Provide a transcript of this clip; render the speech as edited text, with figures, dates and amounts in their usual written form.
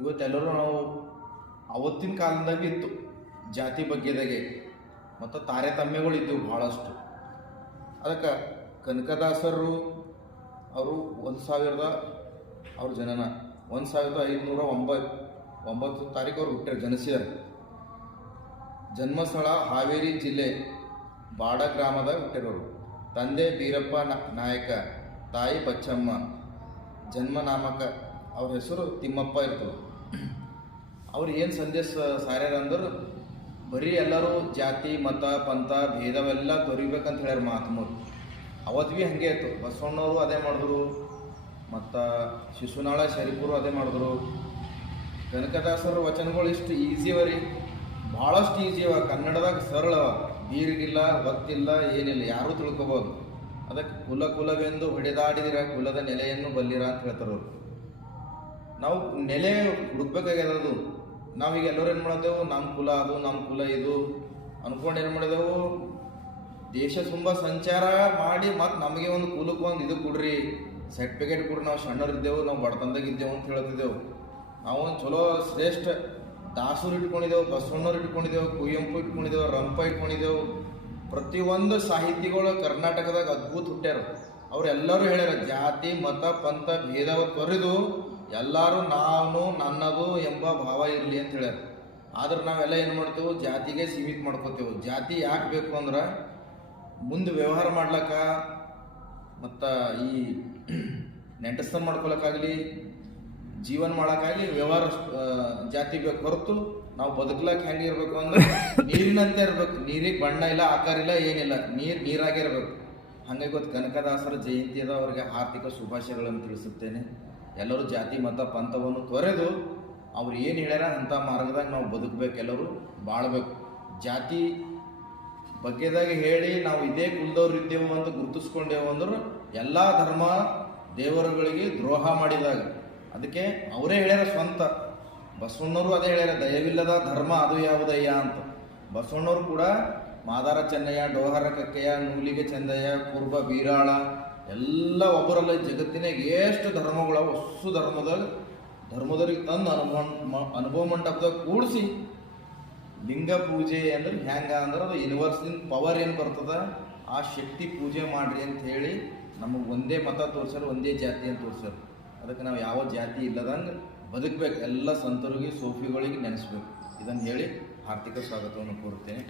ಇವತ್ತೆಲ್ಲರೂ ನಾವು ಅವತ್ತಿನ ಕಾಲದಾಗ ಇತ್ತು ಜಾತಿ ಬಗ್ಗೆದಾಗೆ ಮತ್ತು ತಾರತಮ್ಯಗಳು ಇದ್ದವು ಭಾಳಷ್ಟು. ಅದಕ್ಕೆ ಕನಕದಾಸರು ಅವರು 1000 ಅವ್ರ ಜನನ 1509 ತಾರೀಕು ಅವ್ರು ಹುಟ್ಟಾರ, ಜನಿಸಿದಾರೆ. ಜನ್ಮಸ್ಥಳ ಹಾವೇರಿ ಜಿಲ್ಲೆ ಬಾಡ ಗ್ರಾಮದಾಗ ಹುಟ್ಟಿರೋರು. ತಂದೆ ಬೀರಪ್ಪ ನಾಯಕ, ತಾಯಿ ಬಚ್ಚಮ್ಮ. ಜನ್ಮನಾಮಕ ಅವ್ರ ಹೆಸರು ತಿಮ್ಮಪ್ಪ ಇರ್ತದೆ. ಅವ್ರು ಏನು ಸಂದೇಶ ಸಾರ್ಯಾರ ಅಂದ್ರೆ ಬರೀ ಎಲ್ಲರೂ ಜಾತಿ ಮತ ಪಂಥ ಭೇದವೆಲ್ಲ ತೊರಿಬೇಕಂತ ಹೇಳ್ಯಾರ ಮಹಾತ್ಮರು. ಅವತ್ತು ಭೀ ಹಾಗೆ ಇತ್ತು. ಬಸವಣ್ಣವರು ಅದೇ ಮಾಡಿದ್ರು, ಮತ್ತು ಶಿಶುನಾಳ ಶರೀಫರು ಅದೇ ಮಾಡಿದ್ರು. ಕನಕದಾಸರ ವಚನಗಳು ಇಷ್ಟು ಈಸಿ ಅವ ರೀ, ಭಾಳಷ್ಟು ಈಸಿ ಅವ. ಕನ್ನಡದಾಗ ಸರಳ ಅವ, ದೀರ್ಘಿಲ್ಲ, ಒತ್ತಿಲ್ಲ, ಏನಿಲ್ಲ, ಯಾರೂ ತಿಳ್ಕೊಬೋದು. ಅದಕ್ಕೆ ಕುಲವೆಂದು ಹೊಡೆದಾಡಿದಿರ ಕುಲದ ನೆಲೆಯನ್ನು ಬಲ್ಲಿರ ಅಂತ ಹೇಳ್ತಾರೆ ಅವರು. ನಾವು ನೆಲೆ ಹುಡುಕ್ಬೇಕಾಗ್ಯದದು. ನಾವೀಗ ಎಲ್ಲರೂ ಏನು ಮಾಡಿದೆವು, ನಮ್ಮ ಕುಲ ಅದು, ನಮ್ಮ ಕುಲ ಇದು ಅಂದ್ಕೊಂಡು ಏನು ಮಾಡಿದೆವು, ದೇಶ ತುಂಬ ಸಂಚಾರ ಮಾಡಿ ಮತ್ತು ನಮಗೆ ಒಂದು ಕುಲಕ್ಕೆ ಒಂದು ಇದು ಕೊಡ್ರಿ, ಸರ್ಟಿಫಿಕೇಟ್ ಕೊಡ್ರಿ, ನಾವು ಸಣ್ಣರಿದ್ದೆವು, ನಾವು ಬಡತನದಾಗಿದ್ದೆವು ಅಂತ ಹೇಳ್ತಿದ್ದೆವು. ನಾವು ಒಂದು ಚಲೋ ಶ್ರೇಷ್ಠ ದಾಸರು ಇಟ್ಕೊಂಡಿದ್ದೆವು, ಬಸವಣ್ಣವ್ರು ಇಟ್ಕೊಂಡಿದ್ದೆವು, ಕುವೆಂಪು ಇಟ್ಕೊಂಡಿದ್ದೆವು, ರಂಪ ಇಟ್ಕೊಂಡಿದ್ದೆವು. ಪ್ರತಿಯೊಂದು ಸಾಹಿತಿಗಳು ಕರ್ನಾಟಕದಾಗ ಅದ್ಭುತ ಹುಟ್ಟ್ಯಾರ. ಅವರೆಲ್ಲರೂ ಹೇಳ್ಯಾರ ಜಾತಿ ಮತ ಪಂಥ ಭೇದವ ತೊರೆದು ಎಲ್ಲರೂ ನಾನು ನನ್ನದು ಎಂಬ ಭಾವ ಇರಲಿ ಅಂತ ಹೇಳ್ಯಾರ. ಆದ್ರೆ ನಾವೆಲ್ಲ ಏನು ಮಾಡ್ತೇವೆ, ಜಾತಿಗೆ ಸೀಮಿತ ಮಾಡ್ಕೋತೇವೆ. ಜಾತಿ ಯಾಕೆ ಬೇಕು ಅಂದ್ರೆ ಮುಂದೆ ವ್ಯವಹಾರ ಮಾಡ್ಲಕ್ಕ ಮತ್ತು ಈ ನೆಂಟಸ್ತನ ಮಾಡ್ಕೊಳಕ್ಕಾಗಲಿ, ಜೀವನ ಮಾಡೋಕ್ಕಾಗಲಿ ವ್ಯವಹಾರ ಜಾತಿ ಬೇಕು. ಹೊರತು ನಾವು ಬದುಕ್ಲಕ್ಕೆ ಹೆಂಗೆ ಇರಬೇಕು ಅಂದ್ರೆ ನೀರಿನಂತೆ ಇರಬೇಕು. ನೀರಿಗೆ ಬಣ್ಣ ಇಲ್ಲ, ಆಕಾರ ಇಲ್ಲ, ಏನಿಲ್ಲ, ನೀರಾಗೇ ಇರಬೇಕು. ಹಾಗಾಗಿ ಇವತ್ತು ಕನಕದಾಸರ ಜಯಂತಿ ಅದ. ಅವರಿಗೆ ಆರ್ಥಿಕ ಶುಭಾಶಯಗಳನ್ನು ತಿಳಿಸುತ್ತೇನೆ. ಎಲ್ಲರೂ ಜಾತಿ ಮತ ಪಂಥವನ್ನು ತೊರೆದು ಅವ್ರು ಏನು ಹೇಳ್ಯಾರ ಅಂಥ ಮಾರ್ಗದಾಗ ನಾವು ಬದುಕಬೇಕು, ಎಲ್ಲರೂ ಬಾಳಬೇಕು. ಜಾತಿ ಬಗ್ಗೆದಾಗ ಹೇಳಿ ನಾವು ಇದೇ ಕುಲದವ್ರು ಇದ್ದೇವು ಅಂತ ಗುರುತಿಸ್ಕೊಂಡೇವು ಅಂದ್ರೆ ಎಲ್ಲ ಧರ್ಮ ದೇವರುಗಳಿಗೆ ದ್ರೋಹ ಮಾಡಿದಾಗ. ಅದಕ್ಕೆ ಅವರೇ ಹೇಳ್ಯಾರ ಸ್ವಂತ. ಬಸವಣ್ಣವರು ಅದೇ ಹೇಳ್ಯಾರ, ದಯವಿಲ್ಲದ ಧರ್ಮ ಅದು ಯಾವುದಯ್ಯ ಅಂತ. ಬಸವಣ್ಣವರು ಕೂಡ ಮಾದಾರ ಚೆನ್ನಯ್ಯ, ಡೋಹರ ಕಕ್ಕೆಯ, ನೂಲಿಗೆ ಚಂದಯ್ಯ, ಕುರ್ಬ ಬೀರಾಳ ಎಲ್ಲ ಒಬ್ಬರಲ್ಲ. ಜಗತ್ತಿನಾಗ ಎಷ್ಟು ಧರ್ಮಗಳ ಹೊಸ ಧರ್ಮದವ್ರಿಗೆ ತಂದು ಅನುಭವ ಮಂಟಪದಾಗ ಕೂಡಿಸಿ ಲಿಂಗ ಪೂಜೆ ಅಂದ್ರೆ ಹೆಂಗ ಅಂದ್ರೆ ಅದು ಯೂನಿವರ್ಸ್ದಿಂದ ಪವರ್ ಏನು ಬರ್ತದ ಆ ಶಕ್ತಿ ಪೂಜೆ ಮಾಡ್ರಿ ಅಂತ ಹೇಳಿ ನಮಗೆ ಒಂದೇ ಮತ ತೋರ್ಸ್ಯಾರ, ಒಂದೇ ಜಾತಿ ಅಂತ ತೋರ್ಸ್ಯಾರ. ಅದಕ್ಕೆ ನಾವು ಯಾವ ಜಾತಿ ಇಲ್ಲದಂಗೆ ಬದುಕಬೇಕು, ಎಲ್ಲ ಸಂತರಿಗೆ ಸೋಫಿಗಳಿಗೆ ನೆನೆಸ್ಬೇಕು. ಇದನ್ನು ಹೇಳಿ ಆರ್ಥಿಕ ಸ್ವಾಗತವನ್ನು ಕೋರುತ್ತೇನೆ.